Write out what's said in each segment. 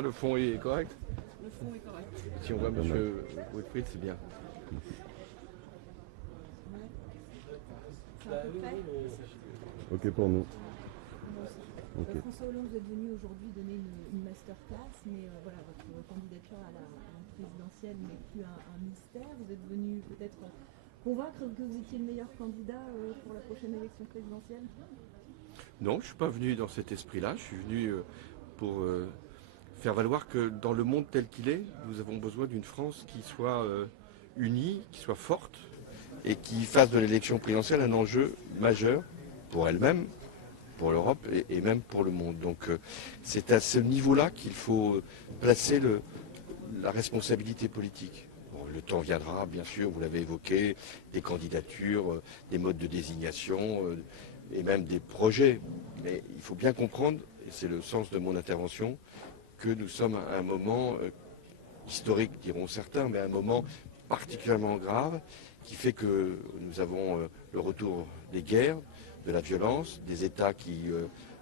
Le fond est correct? Le fond est correct. Si on voit M. Wilfried, c'est bien. C'est à peu près. Ok pour nous. Okay. François Hollande, vous êtes venu aujourd'hui donner une masterclass, mais voilà, votre candidature à la présidentielle n'est plus un mystère. Vous êtes venu peut-être convaincre que vous étiez le meilleur candidat pour la prochaine élection présidentielle? Non, je ne suis pas venu dans cet esprit-là. Je suis venu pour faire valoir que dans le monde tel qu'il est, nous avons besoin d'une France qui soit unie, qui soit forte et qui fasse de l'élection présidentielle un enjeu majeur pour elle-même, pour l'Europe et même pour le monde. Donc c'est à ce niveau-là qu'il faut placer la responsabilité politique. Bon, le temps viendra, bien sûr, vous l'avez évoqué, des candidatures, des modes de désignation et même des projets. Mais il faut bien comprendre, et c'est le sens de mon intervention, que nous sommes à un moment historique, diront certains, mais un moment particulièrement grave qui fait que nous avons le retour des guerres, de la violence, des États qui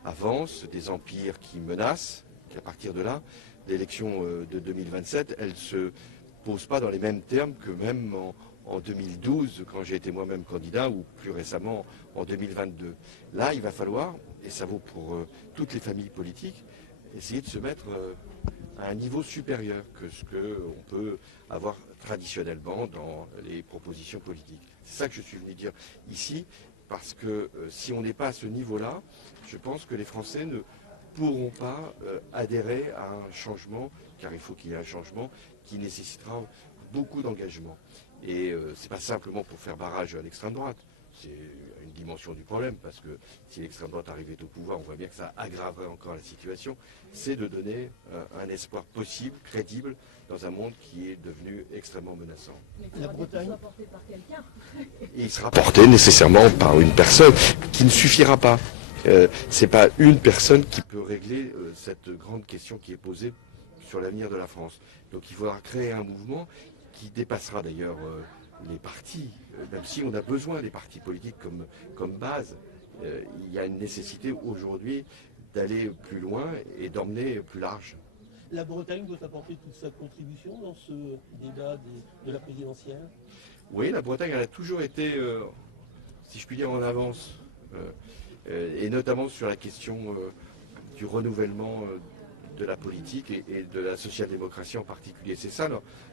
avancent, des empires qui menacent, qu'à partir de là, l'élection de 2027, elle ne se pose pas dans les mêmes termes que même en 2012, quand j'ai été moi-même candidat, ou plus récemment en 2022. Là, il va falloir, et ça vaut pour toutes les familles politiques, essayer de se mettre à un niveau supérieur que ce qu'on peut avoir traditionnellement dans les propositions politiques. C'est ça que je suis venu dire ici, parce que si on n'est pas à ce niveau-là, je pense que les Français ne pourront pas adhérer à un changement, car il faut qu'il y ait un changement qui nécessitera beaucoup d'engagement. Et ce n'est pas simplement pour faire barrage à l'extrême droite. C'est une dimension du problème, parce que si l'extrême droite arrivait au pouvoir, on voit bien que ça aggraverait encore la situation. C'est de donner un espoir possible, crédible, dans un monde qui est devenu extrêmement menaçant. Mais il faudra qu'il soit porté par quelqu'un. Et il sera porté nécessairement par une personne qui ne suffira pas. C'est pas une personne qui peut régler cette grande question qui est posée sur l'avenir de la France. Donc il faudra créer un mouvement qui dépassera d'ailleurs les partis, même si on a besoin des partis politiques comme base. Il y a une nécessité aujourd'hui d'aller plus loin et d'emmener plus large. La Bretagne doit apporter toute sa contribution dans ce débat de la présidentielle? Oui, la Bretagne, elle a toujours été, si je puis dire, en avance, et notamment sur la question du renouvellement de la politique et de la social-démocratie en particulier. C'est ça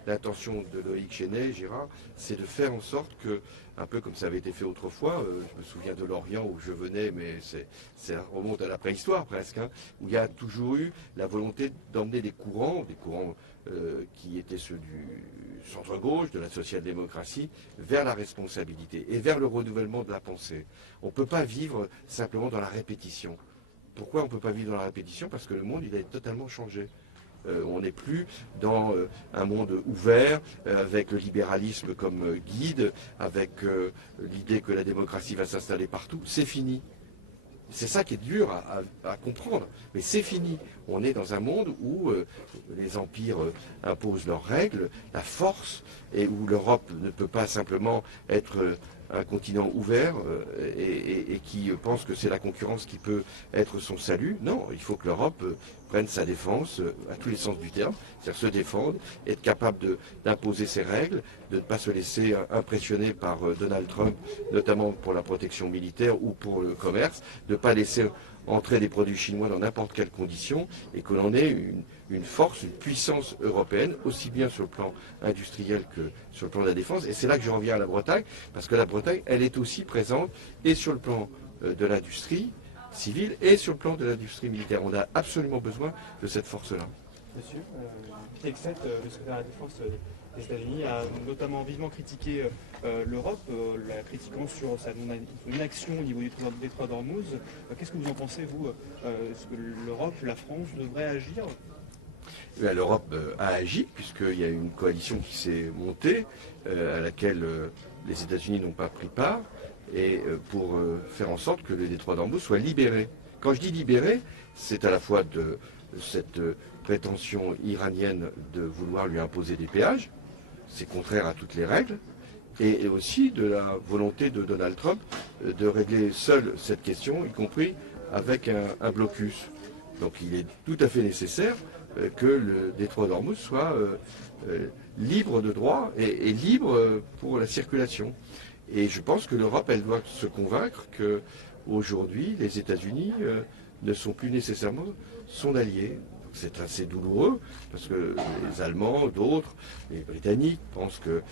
l'intention de Loïc Chenet-Girard, c'est de faire en sorte que, un peu comme ça avait été fait autrefois, je me souviens de l'Orient où je venais, mais ça remonte à la préhistoire presque, hein, où il y a toujours eu la volonté d'emmener des courants qui étaient ceux du centre-gauche, de la social-démocratie, vers la responsabilité et vers le renouvellement de la pensée. On ne peut pas vivre simplement dans la répétition. Pourquoi on ne peut pas vivre dans la répétition? Parce que le monde, il a totalement changé. On n'est plus dans un monde ouvert, avec le libéralisme comme guide, avec l'idée que la démocratie va s'installer partout. C'est fini. C'est ça qui est dur à comprendre, mais c'est fini. On est dans un monde où les empires imposent leurs règles, la force, et où l'Europe ne peut pas simplement être un continent ouvert et qui pense que c'est la concurrence qui peut être son salut. Non, il faut que l'Europe prenne sa défense à tous les sens du terme, c'est-à-dire se défendre, être capable d'imposer ses règles, de ne pas se laisser impressionner par Donald Trump, notamment pour la protection militaire ou pour le commerce, de ne pas laisser entrer des produits chinois dans n'importe quelles conditions et que l'on ait une force, une puissance européenne, aussi bien sur le plan industriel que sur le plan de la défense. Et c'est là que je reviens à la Bretagne, parce que la Bretagne, elle est aussi présente et sur le plan de l'industrie civile et sur le plan de l'industrie militaire. On a absolument besoin de cette force-là. Monsieur, Pete Hegseth, le secrétaire à la Défense des États-Unis, a notamment vivement critiqué l'Europe, la critiquant sur sa non-action au niveau du détroit d'Ormuz. Qu'est-ce que vous en pensez, vous? Est-ce que l'Europe, la France devrait agir? L'Europe a agi, puisqu'il y a une coalition qui s'est montée, à laquelle les États-Unis n'ont pas pris part, et pour faire en sorte que le détroit d'Ormuz soit libéré. Quand je dis libéré, c'est à la fois de cette prétention iranienne de vouloir lui imposer des péages, c'est contraire à toutes les règles, et aussi de la volonté de Donald Trump de régler seul cette question, y compris avec un blocus. Donc il est tout à fait nécessaire que le détroit d'Ormuz soit libre de droit et libre pour la circulation. Et je pense que l'Europe, elle doit se convaincre qu'aujourd'hui, les États-Unis ne sont plus nécessairement son allié. C'est assez douloureux, parce que les Allemands, d'autres, les Britanniques pensent que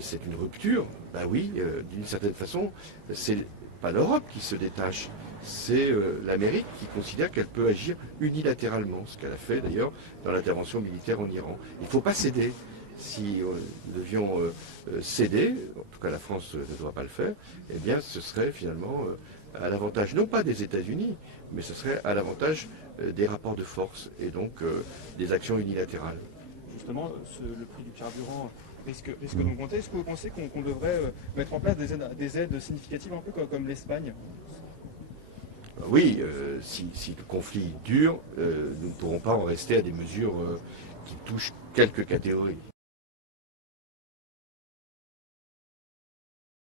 c'est une rupture. Ben oui, d'une certaine façon, c'est pas l'Europe qui se détache, c'est l'Amérique qui considère qu'elle peut agir unilatéralement, ce qu'elle a fait d'ailleurs dans l'intervention militaire en Iran. Il ne faut pas céder. Si nous devions céder, en tout cas la France ne doit pas le faire, eh bien ce serait finalement à l'avantage non pas des États-Unis, mais ce serait à l'avantage des rapports de force et donc des actions unilatérales. Justement, le prix du carburant risque d'augmenter. Est-ce que vous pensez qu'on devrait mettre en place des aides significatives, un peu comme l'Espagne? Oui, si le conflit dure, nous ne pourrons pas en rester à des mesures qui touchent quelques catégories.